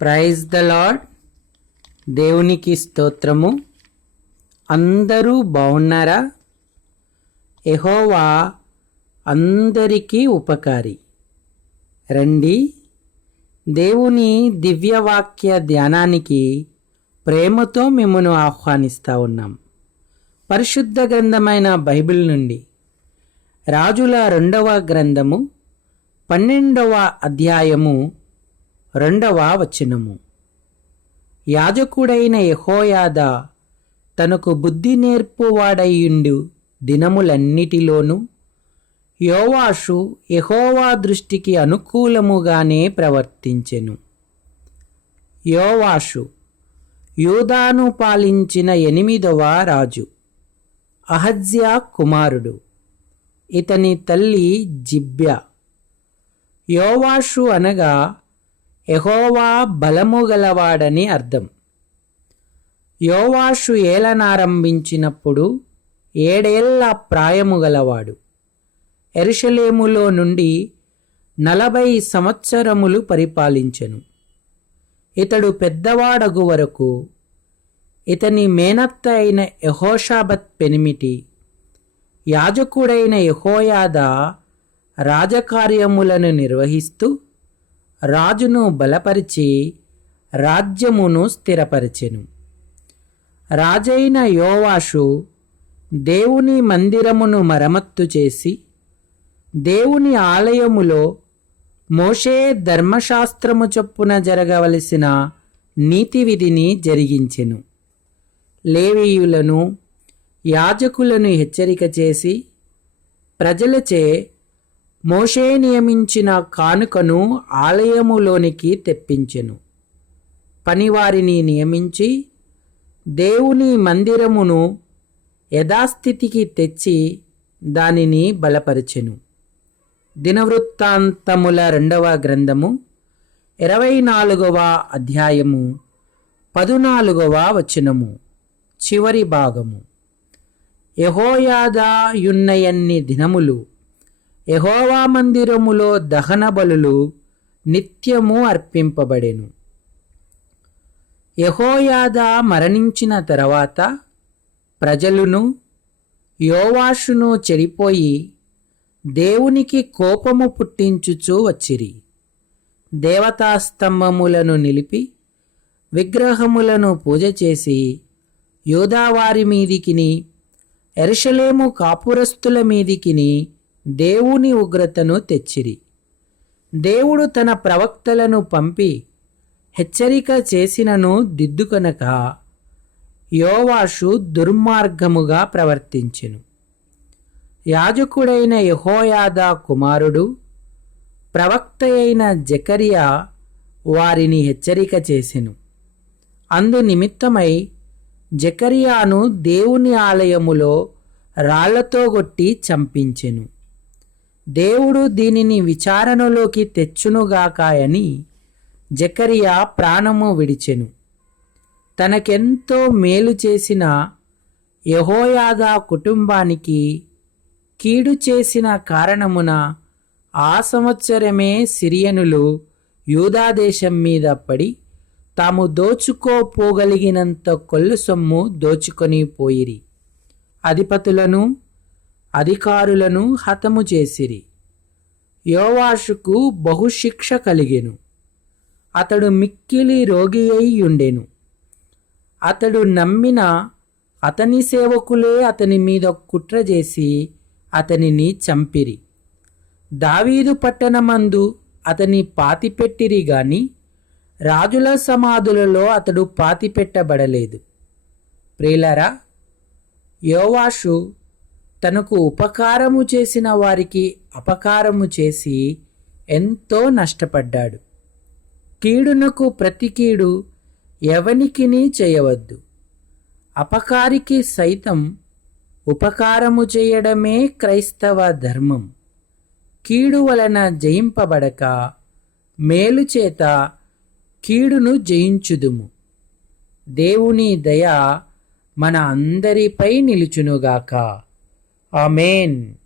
Praise the lord దేవునికి స్తోత్రము. అందరూ బాగున్నారా ఎహోవా అందరికీ ఉపకారి. రండి. దేవుని దివ్యవాక్య ధ్యానానికి ప్రేమతో మిమ్మను ఆహ్వానిస్తూ ఉన్నాం. పరిశుద్ధ గ్రంథమైన బైబిల్ నుండి రాజుల రెండవ గ్రంథము పన్నెండవ అధ్యాయము రెండవ వచనము. యాజకుడైన యహోయాద తనకు బుద్ధి నేర్పువాడయ్యుండు దినములన్నిటిలోనూ యోవాషు యహోవా దృష్టికి అనుకూలముగానే ప్రవర్తించెను. యోవాషు యూదాను పాలించిన ఎనిమిదవ రాజు అహజ్యా కుమారుడు ఇతని తల్లి జిబ్య. యోవాషు అనగా ఎహోవా బలము గలవాడని అర్థం. యోవాషు ఏలనారంభించినప్పుడు ఏడేళ్ళ ప్రాయము గలవాడు. ఎరుషలేములో నుండి నలభై సంవత్సరములు పరిపాలించెను. ఇతడు పెద్దవాడగు వరకు ఇతని మేనత్త అయిన యహోషాబత్ పెనిమిటి యాజకుడైన యహోయాద రాజకార్యములను నిర్వహిస్తూ రాజును బలపరిచి రాజ్యమును స్థిరపరిచెను. రాజైన యోవాషు దేవుని మందిరమును మరమత్తు చేసి దేవుని ఆలయములో మోషే ధర్మశాస్త్రము చొప్పున జరగవలసిన నీతి విధిని జరిగించెను. లేవీయులను యాజకులను హెచ్చరిక చేసి ప్రజలచే మోషే నియమించిన కానుకను ఆలయములోనికి తెప్పించెను. పనివారిని నియమించి దేవుని మందిరమును యథాస్థితికి తెచ్చి దానిని బలపరచెను. దినవృత్తాంతముల రెండవ గ్రంథము ఇరవై నాలుగవ అధ్యాయము పదునాలుగవ వచనము చివరి భాగము. యహోయాదాయున్నయన్ని దినములు యహోవా మందిరములో దహన బలులు నిత్యము అర్పింపబడెను. యహోయాద మరణించిన తర్వాత ప్రజలును యోవాషును చెడిపోయి దేవునికి కోపము పుట్టించుచూ వచ్చిరి. దేవతాస్తంభములను నిలిపి విగ్రహములను పూజ చేసి యోదావారి మీదికిని ఎరుషలేము కాపురస్తుల మీదికిని దేవుని ఉగ్రతను తెచ్చిరి. దేవుడు తన ప్రవక్తలను పంపి హెచ్చరిక చేసినను దిద్దుకొనక యోవాషు దుర్మార్గముగా ప్రవర్తించెను. యాజకుడైన యహోయాదా కుమారుడు ప్రవక్త అయిన జకరియా వారిని హెచ్చరిక చేసెను. అందు నిమిత్తమై జకరియాను దేవుని ఆలయములో రాళ్ళతో కొట్టి చంపించెను. దేవుడు దీనిని విచారణలోకి తెచ్చునుగాకాయని జకరియా ప్రాణము విడిచెను. తనకెంతో మేలు చేసిన యహోయాదా కుటుంబానికి కీడు చేసిన కారణమున ఆ సంవత్సరమే సిరియనులు యూదాదేశం మీద పడి తాము దోచుకోపోగలిగినంత కొల్లు సొమ్ము దోచుకొని పోయిరి. అధిపతులను అధికారులను హతము చేసిరి. యోవాషుకు బహుశిక్ష కలిగెను. అతడు మిక్కిలి రోగి అయి ఉండెను అతడు నమ్మిన అతని సేవకులే అతని మీద కుట్ర చేసి అతనిని చంపిరి. దావీదు పట్టణమందు అతని పాతిపెట్టిరి గాని రాజుల సమాధులలో అతడు పాతిపెట్టబడలేదు. ప్రియులరా యోవాషు తనకు ఉపకారము చేసిన వారికి అపకారము చేసి ఎంతో నష్టపడ్డాడు. కీడునకు ప్రతి కీడు ఎవనికిని చేయవద్దు. అపకారికి సైతం ఉపకారము చేయడమే క్రైస్తవ ధర్మం. కీడు వలన జయింపబడక మేలు చేత కీడును జయించుదుము. దేవుని దయ మన అందరిపై నిలుచునుగాక. Amen.